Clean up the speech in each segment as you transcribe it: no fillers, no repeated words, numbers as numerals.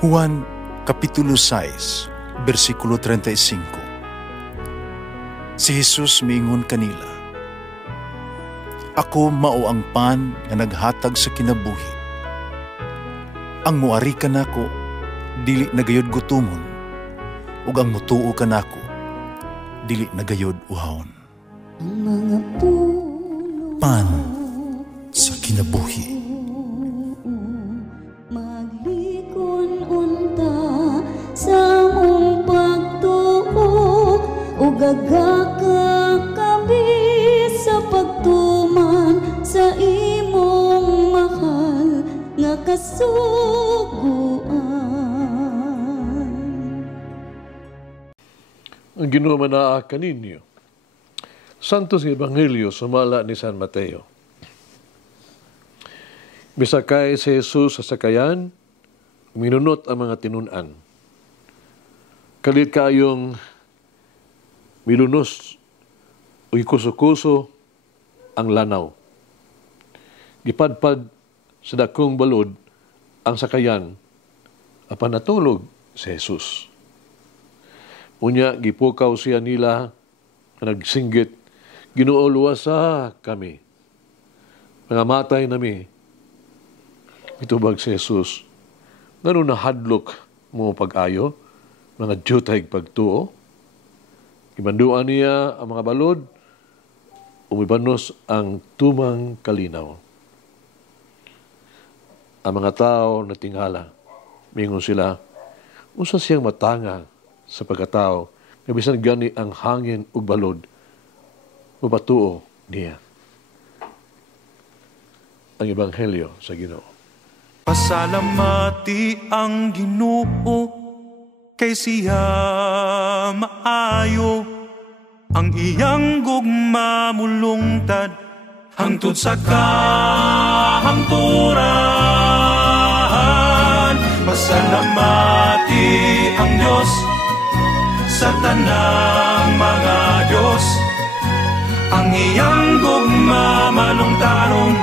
Juan Kapitulo 6, versikulo 35. Si Jesus miingon kanila, "Ako mao ang pan nga naghatag sa kinabuhi. Ang muari kanako dili nagayod gutomon, ug ang mutuo kanako dili nagayod uhawon." Ang mga puno Pan sa kinabuhi. maglikon unta sa mong pagtuo ug gagaka kami sa pagtuman sa imong mahal nga kasuguan. Ang Ginoo manaa kaninyo. Santos nga Ebanghelyo sumala ni San Mateo. Bisakay si Jesus sa sakayan, minunot ang mga tinunan. Kalit kayong milunos o ikuso-kuso ang lanaw. Gipadpad sa dakong balod ang sakayan, apan natulog si Jesus. Unya, gipukaw siya nila, nagsinggit, "Ginoo, luwasa kami. Mga matay nami." Itubag si Jesus, "Ngano nahadlok mo pag-ayo, mga jutay pagtuo?" Ibanduan niya ang mga balod, umibanos ang tumang kalinaw. Ang mga tao natingala, mingon sila, "Usa siyang matanga sa pagkatao, nga bisan gani ang hangin ug balod, mabatuo niya." Ang Ebanghelyo sa Ginoo. Pasalamati ang Ginoo, kay siya maayo. Ang iyang gugma mulungtad, hangtod sa kahangturan. Pasalamati ang Diyos sa tanang mga Diyos. Ang iyang gugma malungtaron,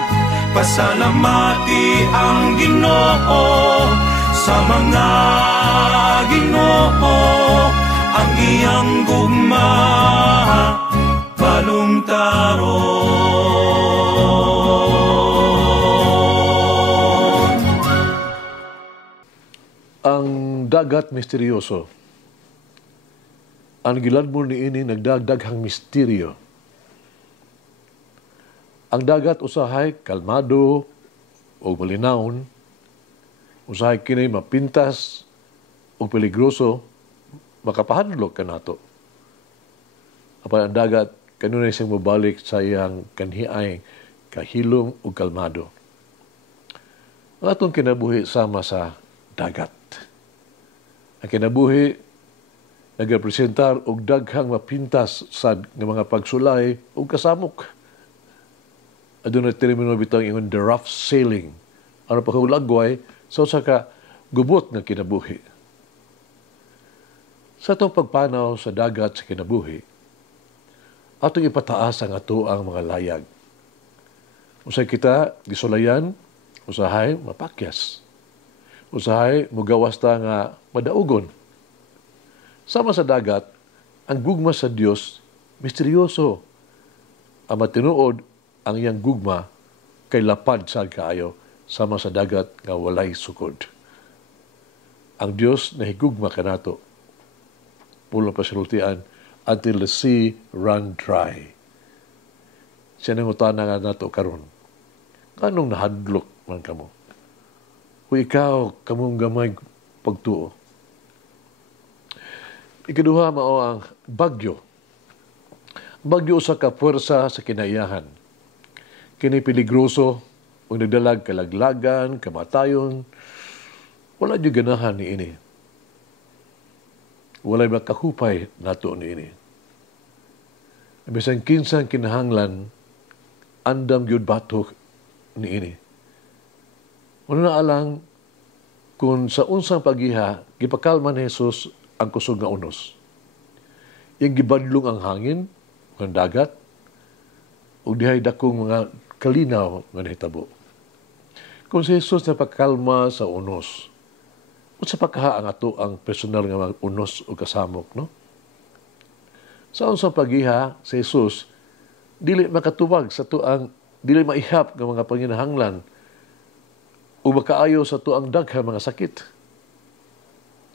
pasalamati ang Ginoo sa mga Ginoo. Ang iyang gugma malungtaron. Ang dagat misteryoso. Ang gilad mo ni ini nagdagdaghang misteryo. Ang dagat usahay kalmado o malinawon, usahay kini mapintas o peligroso, makapahadlok ka nato. Apan ang dagat, kanunay siyang mabalik sa iyang kanhiay, kahilom o kalmado. Ang atong kinabuhi sama sa dagat. Ang kinabuhi, nagapresentar og daghang mapintas sad nga mga pagsulay o kasamok. Aduna termino bitang ingon the rough sailing. Ano pa kung lagway, sa usa ka gubot nga kinabuhi. Sa itong pagpanaw sa dagat sa kinabuhi, atong ipataas ang ato ang mga layag. Usay kita, gisulayan, usahay, mapakyas. Usahay, mugawas ta nga madaugon. Sama sa dagat, ang gugma sa Dios misteryoso. Ang matinuod, ang iyang gugma kay lapad sa kaayo sama sa dagat nga walay sukod. Ang Dios nahigugma kanato. Pulang pasultian, until the sea run dry. Siya nang utana nga nato karon. Anong nahadlok man kamo? O ikaw, kamong gamay pagtuo. Ikaduha mao ang bagyo. Bagyo usa ka puwersa sa kinaiyahan. Kini peligroso, o nagdalag kalaglagan, kamatayon, wala di ganahan ni ini. Walay makahupay nato ni ini. Bisan kinsang kinahanglan, andam gyud batok ni ini. Wala na alang kung sa unsang pagiha, gipakalma ni Jesus ang kusog nga unos. Yung gibadlong ang hangin, ang dagat, o dihay dakong mga kalinaw nga nahitabo. Kung si Jesus napakalma sa unos, Unsa pa kaha ang ato ang personal nga mga unos o kasamok, no? Sa unsang pagiha si Jesus dili makatubag sa tuang dili maihap ng mga panginahanglan o makaayo sa tuang daghang mga sakit.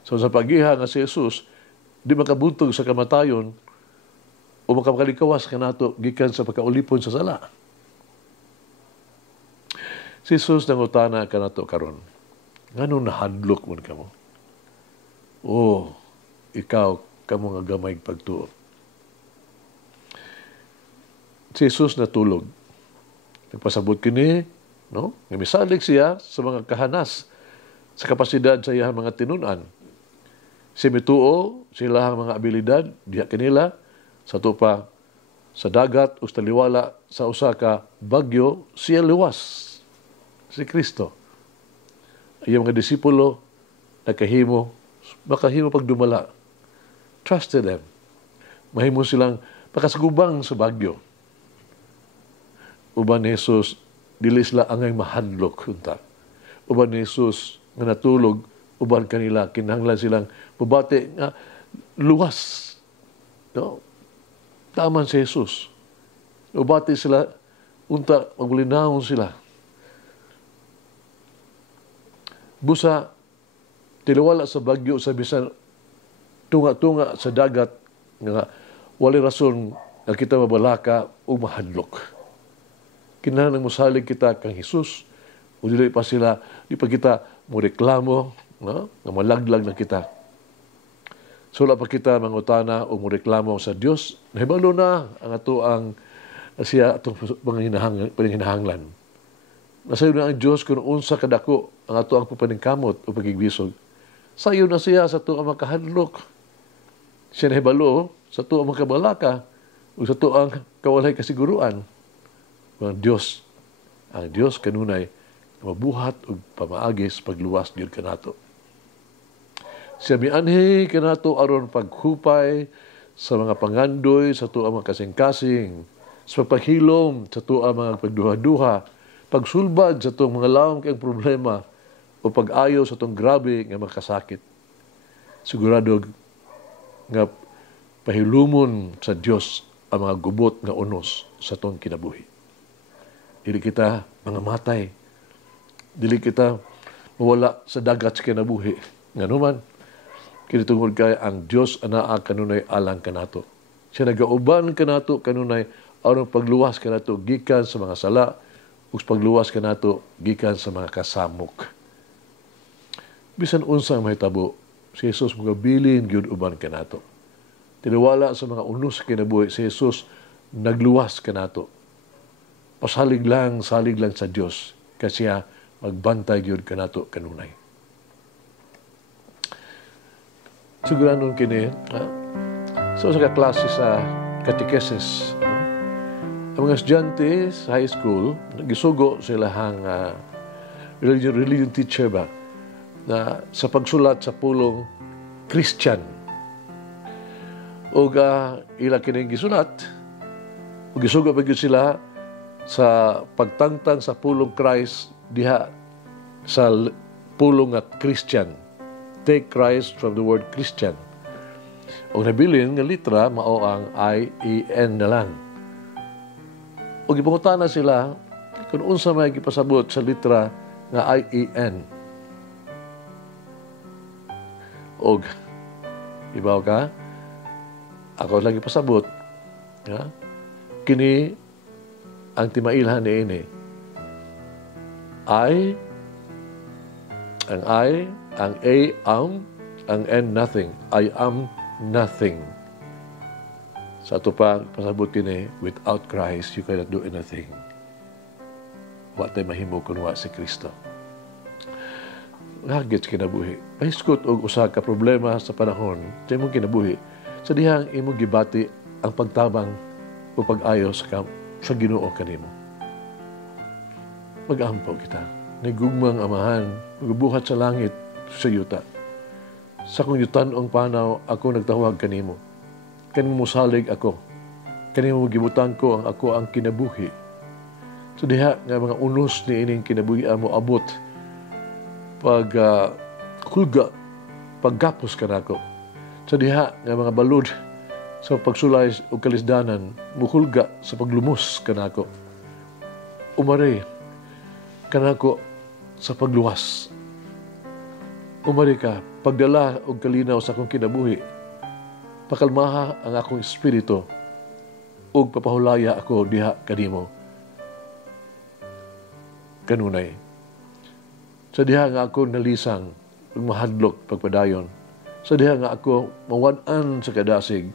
So sa pagiha nga si Jesus di makabuntog sa kamatayon o makakalikawas kanato gikan sa pagkaulipon sa sala. Si Jesus nangutana kanato karon. Ngano nahadlok mo kamo? Oh, ikaw kamo nga gamay pagtuo. Si Jesus natulog. Nagpasabot kini, no? Nga misalig siya sa mga kahanas sa kapasidad sa iyang mga tinunan. Si mituo sila ang mga abilidad diha kanila sa tupa sa dagat o taliwala sa usa ka bagyo siya luwas. Si Kristo. Iyang mga disipulo makahimo pagdumala. Trusted them. Mahimo silang pakasgubang sa bagyo. Uban ni Jesus, dili sila angay mahadlok unta. Uban ni Jesus nga natulog, uban kanila kinahanglan silang mubati nga luwas. No? Taman si Jesus. Ubati sila unta maglinawon sila. Busa tiliwala sa bagyo sa bisan tunga-tunga sa dagat nga wala rason nga kita mabalaka o mahadlok. Kinahanglan mosalig kita kang Jesus o dili pa kita mo reklamo, no? Nga malaglag na kita. So wala pa kita mangutana o mo reklamo sa Dios, nahibalo na ang ato ang siya atong panginahanglan. Nasayo na ang Diyos kung unsa kadako ang ato ang papaningkamot o pagigwisog. Sayo na siya sa ato ang makahadlok. Siya nahibalo sa ato ang makabalaka o sa ato ang kawalay kasiguruan. Ang Diyos kanunay mabuhat o pamaagis pagluwas Diyod kanato. Siya mianhi kanato aron paghupay sa mga pangandoy sa ato ang mga kasing-kasing, sa pagpahilom sa ato ang mga pagduha-duha, pagsulbad sa itong mga lawang kayong problema o pag-ayo sa itong grabe nga makasakit. Sigurado nga pahilumon sa Diyos ang mga gubot nga unos sa itong kinabuhi. Dili kita mga matay. Dili kita mawala sa dagat sa kinabuhi. Nga naman, kinitungod kay ang Diyos anaa kanunay alang kanato. Siya nagauban kanato kanunay aron pagluwas kanato gikan sa mga sala ug pagluwas kanato gikan sa mga kasamok. Bisan unsang mahitabo, si Jesus magabilin gyud uban kanato. Tiniwala sa mga unos kinabuhi, si Jesus nagluwas kanato. Salig lang sa Dios kasi magbantay gyud kanato kanunay. Siguranon kini, so sa klase sa catechesis, ang mga estudyante sa high school, nagisugo sila hang religion teacher ba, na sa pagsulat sa pulong Christian. O ila kining gisulat, o gisugo pa sila sa pagtangtang sa pulong Christ diha sa pulong at Christian. Take Christ from the word Christian. O nabilin nga litra, mao ang I-E-N na lang. O gipangutana sila kung unsa may gipasabot sa litra nga I-E-N. O ibaw ka, ako lang gipasabot. Ja? Kini ang timailhan ni ini. Ang I, ang A, ang N, nothing. I am nothing. Sa ito pa, pasabot kini, without Christ, you cannot do anything. Wa tayo mahimo kunwa si Kristo. Hagit kinabuhi. Pahiskot og usa ka problema sa panahon sa imong kinabuhi. Sa dihang imong gibati ang pagtabang o pag-ayo sa Ginoo kanimo. Mag-ampaw kita. Nagugmang amahan, magbuhat sa langit sa yuta. Sa kong yutanong panaw, ako nagtawag kanimo. Kanimo salig ako. Kanimo gibutan ko ang ako ang kinabuhi. So diha nga mga unos ni ining kinabuhi mo abot pag hulga paggapos kanako. Sa diha nga mga balod sa pagsulay o kalisdanan, muhulga sa paglumos kanako. Umari kanako sa pagluwas. Umari ka, pagdala o kalinaw sa akong kinabuhi. Pakalmaha ang akong espiritu o papahulaya ako diha kanimo. Kanunay. Sa diha nga ako nalisang ug mahadlok pagpadayon. Sa diha nga ako mawan-an sa kadasig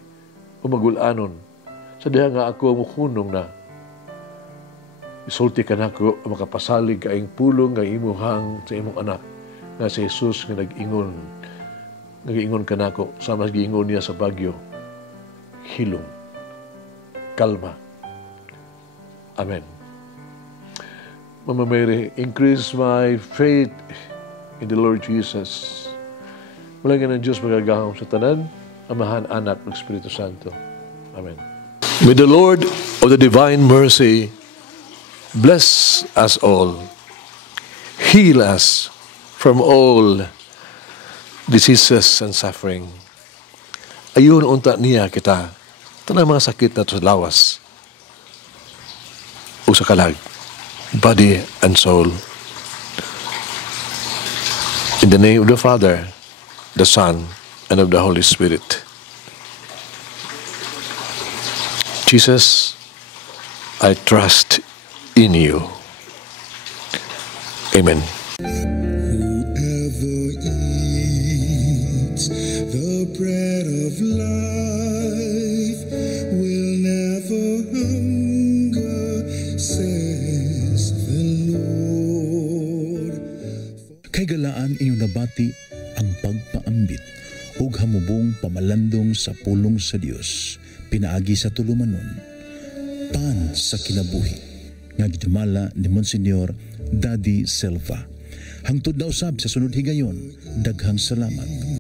o magulanon. Sa diha nga ako muhunong na. Isulti ka na ko ang makapasalig kaing pulong nga imuhang sa imong anak nga si Jesus nga nag-ingon ka na ko sa mas giingon niya sa bagyo. Hilom. Kalma. Amen. Mama Mary, increase my faith in the Lord Jesus. Malangin ng Diyos magagahom sa tanan, Amahan, Anak, ng Espiritu Santo. Amen. May the Lord of the divine mercy bless us all, heal us from all diseases and suffering. Ayun unta niya kita, tanang mga sakit na sa lawas o sa kalag, body and soul. In the name of the Father, the Son, and of the Holy Spirit. Jesus, I trust in you. Amen. Whoever eats the bread of life will never hunger, says the Lord. Kay galaan inyong nabati ang pagpaambit ug hamubong pamalandong sa pulong sa Dios pinaagi sa tulumanon. Pan sa kinabuhi nga gidumala ni Monsignor Daddy Silva. Hangtod na usab sa sunod higayon, daghang salamat.